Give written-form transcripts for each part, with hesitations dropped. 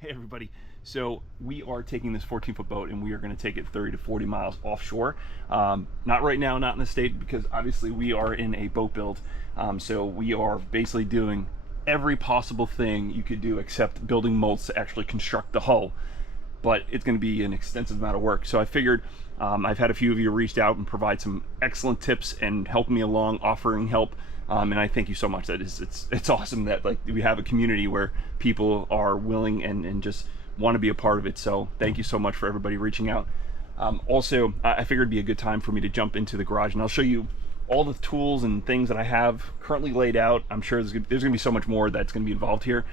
Hey everybody, so we are taking this 14-foot boat and we are going to take it 30 to 40 miles offshore. Not right now, not in the state, because obviously we are in a boat build. So we are basically doing every possible thing you could do except building molds to actually construct the hull. But it's going to be an extensive amount of work. So I figured I've had a few of you reached out and provide some excellent tips and help me along, offering help. And I thank you so much. That is, it's awesome that like we have a community where people are willing and just want to be a part of it. So thank you so much for everybody reaching out. Also, I figured it'd be a good time for me to jump into the garage and I'll show you all the tools and things that I have currently laid out. I'm sure there's gonna be so much more that's gonna be involved here.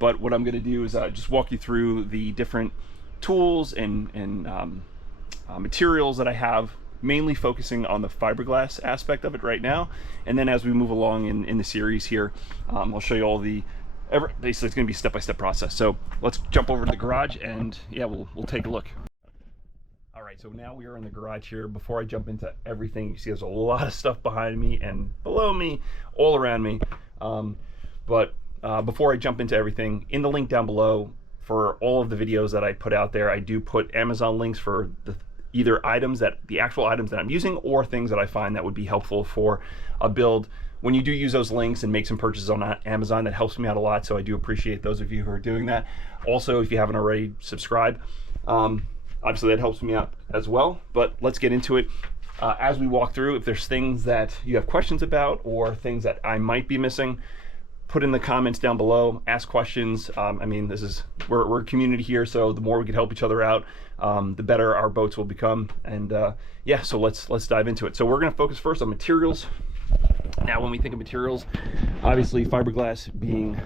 But what I'm gonna do is just walk you through the different tools and materials that I have, mainly focusing on the fiberglass aspect of it right now. And then as we move along in the series here, I'll show you all basically it's gonna be a step-by-step process. So let's jump over to the garage and yeah, we'll take a look. All right, so now we are in the garage here. Before I jump into everything, you see there's a lot of stuff behind me and below me, all around me. Before I jump into everything, in the link down below for all of the videos that I put out there, I do put Amazon links for either the actual items that I'm using, or things that I find that would be helpful for a build. When you do use those links and make some purchases on Amazon, that helps me out a lot, so I do appreciate those of you who are doing that. Also, if you haven't already, subscribe. Obviously that helps me out as well, but let's get into it. As we walk through, if there's things that you have questions about or things that I might be missing, put in the comments down below, ask questions. I mean, we're a community here, so the more we can help each other out, the better our boats will become. And yeah, so let's dive into it. So we're gonna focus first on materials. Now, when we think of materials, obviously fiberglass being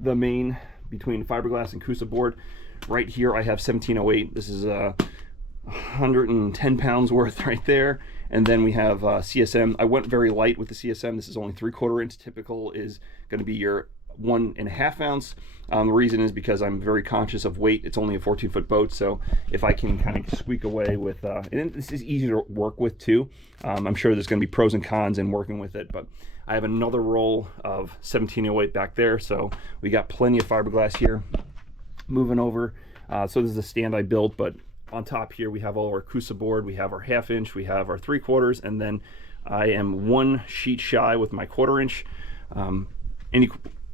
the main between fiberglass and Coosa board. Right here I have 1708. This is 110 pounds worth right there. And then we have CSM. I went very light with the CSM. This is only 3/4 inch. Typical is going to be your 1.5 ounce. The reason is because I'm very conscious of weight. It's only a 14-foot boat, so if I can kind of squeak away with, and this is easy to work with too. I'm sure there's going to be pros and cons in working with it, but I have another roll of 1708 back there, so we got plenty of fiberglass here. Moving over, so this is a stand I built, but on top here we have all our Coosa board, we have our 1/2 inch, we have our 3/4, and then I am 1 sheet shy with my 1/4 inch.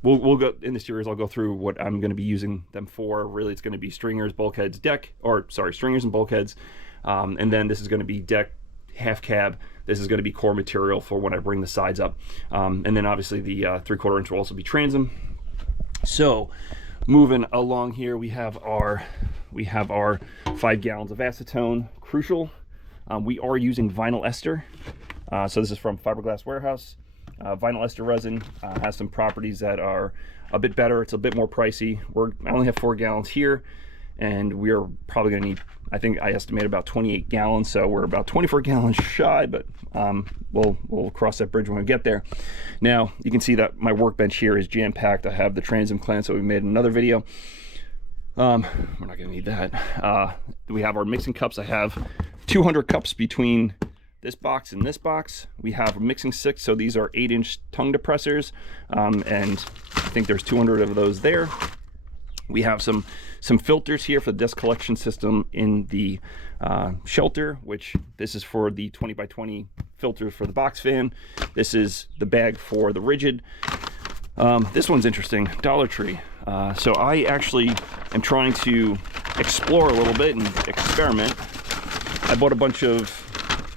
We'll go in the series, I'll go through what I'm going to be using them for. Really, it's going to be stringers, bulkheads, stringers and bulkheads, and then this is going to be deck, half cab. This is going to be core material for when I bring the sides up, and then obviously the 3/4 inch will also be transom. So moving along here, we have our 5 gallons of acetone. Crucial, we are using Vinylester. So this is from Fiberglass Warehouse. Vinylester resin has some properties that are a bit better. It's a bit more pricey. I only have 4 gallons here, and we are probably going to need, I think I estimate about 28 gallons, so we're about 24 gallons shy, but we'll cross that bridge when we get there. Now, you can see that my workbench here is jam-packed. I have the transom clamps that we made in another video. We're not going to need that. We have our mixing cups. I have 200 cups between this box and this box. We have a mixing 6, so these are 8-inch tongue depressors, and I think there's 200 of those there. We have some filters here for the dust collection system in the shelter, which this is for the 20x20 filters for the box fan. This is the bag for the rigid. This one's interesting, Dollar Tree. So I actually am trying to explore a little bit and experiment. I bought a bunch of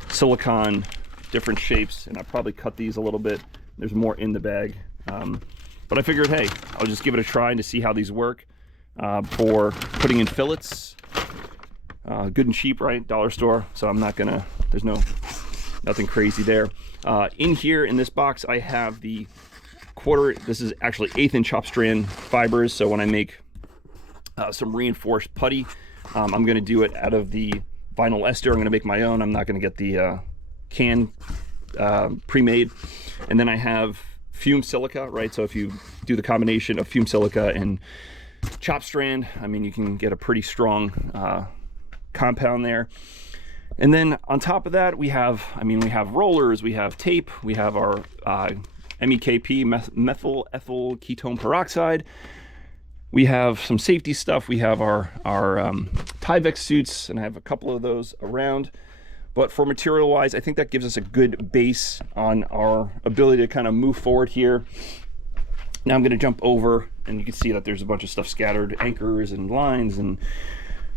silicone, different shapes, and I probably cut these a little bit. There's more in the bag. But I figured, hey, I'll just give it a try to see how these work for putting in fillets. Good and cheap, right? Dollar store. So I'm not gonna, there's nothing crazy there. In here, in this box, I have the this is actually 1/8 inch chop strand fibers. So when I make some reinforced putty, I'm gonna do it out of the Vinylester. I'm gonna make my own. I'm not gonna get the can pre-made. And then I have fume silica, right? So if you do the combination of fume silica and chop strand, I mean, you can get a pretty strong compound there. And then on top of that, we have rollers, we have tape, we have our MEKP, methyl ethyl ketone peroxide. We have some safety stuff. We have our Tyvek suits, and I have a couple of those around. But for material wise, I think that gives us a good base on our ability to kind of move forward here. Now I'm going to jump over, and you can see that there's a bunch of stuff scattered, anchors and lines. And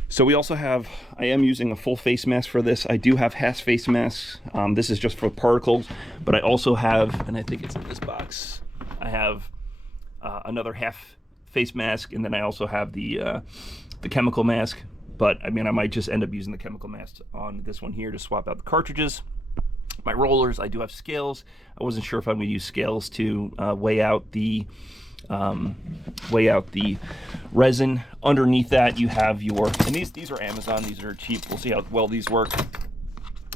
so we also have, I am using a full face mask for this. I do have half face masks. This is just for particles, but I also have, and I think it's in this box, I have another half face mask, and then I also have the chemical mask. But I mean, I might just end up using the chemical mask on this one here to swap out the cartridges. My rollers, I do have scales. I wasn't sure if I'm going to use scales to weigh out the resin. Underneath that, you have your, and these are Amazon. These are cheap. We'll see how well these work.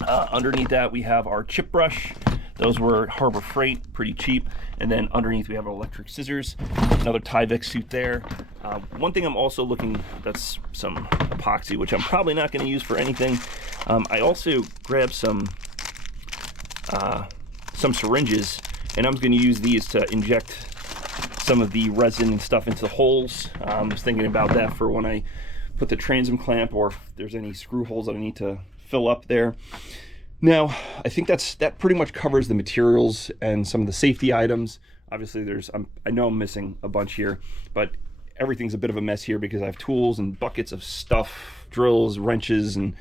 Underneath that, we have our chip brush. Those were Harbor Freight, pretty cheap. And then underneath we have our electric scissors, another Tyvek suit there. One thing I'm also looking, that's some epoxy, which I'm probably not going to use for anything. I also grabbed some syringes, and I'm going to use these to inject some of the resin and stuff into the holes. I was thinking about that for when I put the transom clamp, or if there's any screw holes that I need to fill up there. Now, I think that pretty much covers the materials and some of the safety items. Obviously, I know I'm missing a bunch here, but everything's a bit of a mess here because I have tools and buckets of stuff, drills, wrenches, and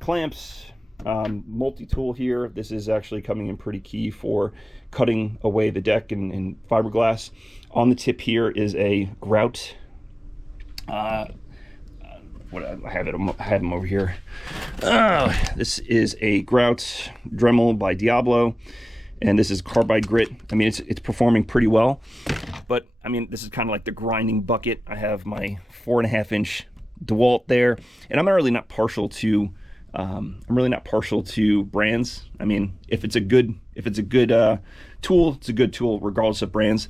clamps. Multi-tool here. This is actually coming in pretty key for cutting away the deck in fiberglass. On the tip here is a grout. What I have them over here. This is a grout Dremel by Diablo, and this is carbide grit. I mean, it's performing pretty well, but I mean, this is kind of like the grinding bucket. I have my 4.5-inch DeWalt there, and I'm really not partial to brands. I mean, if it's a good tool, it's a good tool regardless of brands.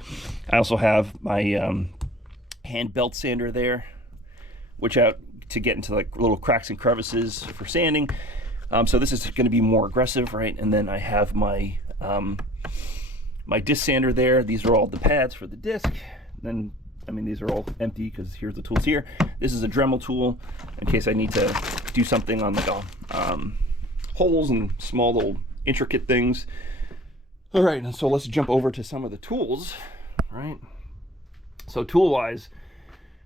I also have my hand belt sander there, which out to get into like little cracks and crevices for sanding. So this is going to be more aggressive, right? And then I have my my disc sander there. These are all the pads for the disc. Then, I mean, these are all empty because here's the tools here. This is a Dremel tool in case I need to do something on the holes and small little intricate things. All right, and so let's jump over to some of the tools, right? So tool-wise,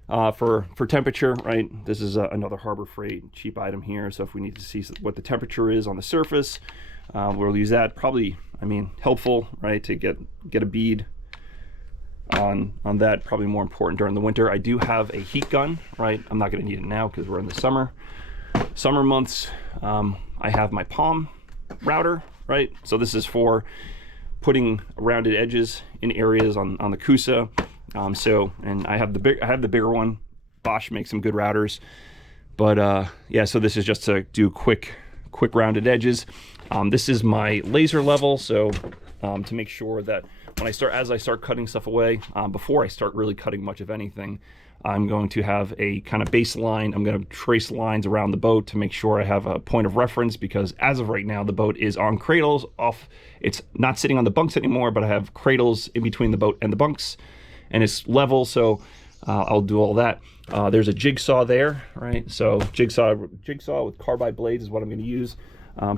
for temperature, right, this is another Harbor Freight cheap item here. So if we need to see what the temperature is on the surface, we'll use that. Probably, I mean, helpful, right, to get a bead on that. Probably more important during the winter. I do have a heat gun, right? I'm not going to need it now because we're in the summer months. I have my palm router, right? So this is for putting rounded edges in areas on the Coosa. And I have the bigger one. Bosch makes some good routers, but yeah. So this is just to do quick rounded edges. This is my laser level, so to make sure that as I start cutting stuff away, before I start really cutting much of anything, I'm going to have a kind of baseline. I'm going to trace lines around the boat to make sure I have a point of reference, because as of right now, the boat is on cradles off. It's not sitting on the bunks anymore, but I have cradles in between the boat and the bunks, and it's level. So I'll do all that. There's a jigsaw there, right? So jigsaw with carbide blades is what I'm going to use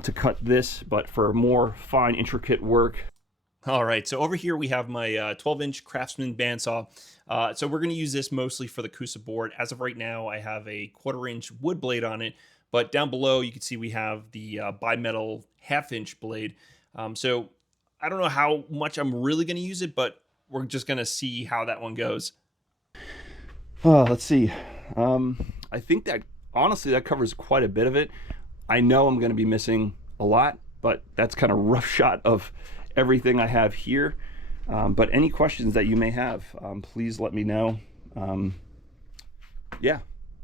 to cut this, but for more fine, intricate work. All right, so over here we have my 12-inch Craftsman bandsaw. So we're going to use this mostly for the Coosa board. As of right now, I have a 1/4-inch wood blade on it, but down below you can see we have the bimetal 1/2-inch blade. So I don't know how much I'm really going to use it, but we're just going to see how that one goes. Let's see. I think that, honestly, that covers quite a bit of it. I know I'm going to be missing a lot, but that's kind of rough shot of everything I have here. But any questions that you may have, please let me know. Yeah,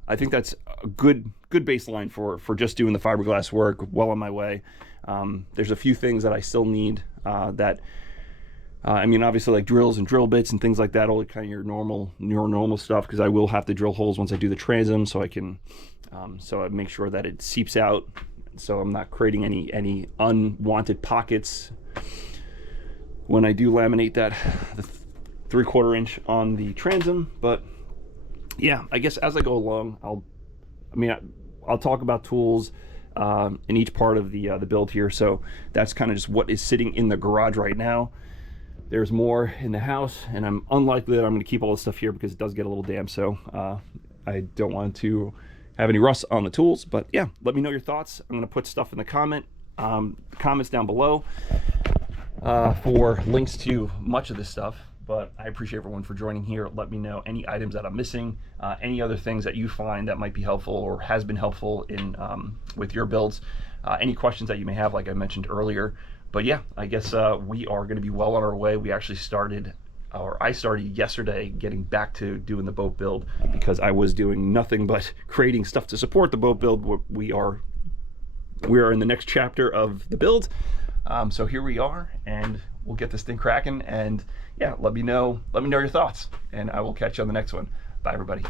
I think that's a good baseline for just doing the fiberglass work. Well on my way. There's a few things that I still need I mean, obviously, like drills and drill bits and things like that, all kind of your normal stuff, because I will have to drill holes once I do the transom, so I can so I make sure that it seeps out, so I'm not creating any unwanted pockets when I do laminate that the 3/4 inch on the transom. But yeah, I guess as I go along, I'll talk about tools in each part of the build here. So that's kind of just what is sitting in the garage right now. There's more in the house, and I'm unlikely that I'm going to keep all this stuff here because it does get a little damp. So I don't want to have any rust on the tools. But yeah, let me know your thoughts. I'm going to put stuff in the comments down below for links to much of this stuff. But I appreciate everyone for joining here. Let me know any items that I'm missing, any other things that you find that might be helpful or has been helpful in with your builds, any questions that you may have, like I mentioned earlier. But yeah, I guess we are going to be well on our way. We actually started, or I started yesterday, getting back to doing the boat build because I was doing nothing but creating stuff to support the boat build. We are in the next chapter of the build. So here we are, and we'll get this thing cracking. And yeah, let me know your thoughts, and I will catch you on the next one. Bye, everybody.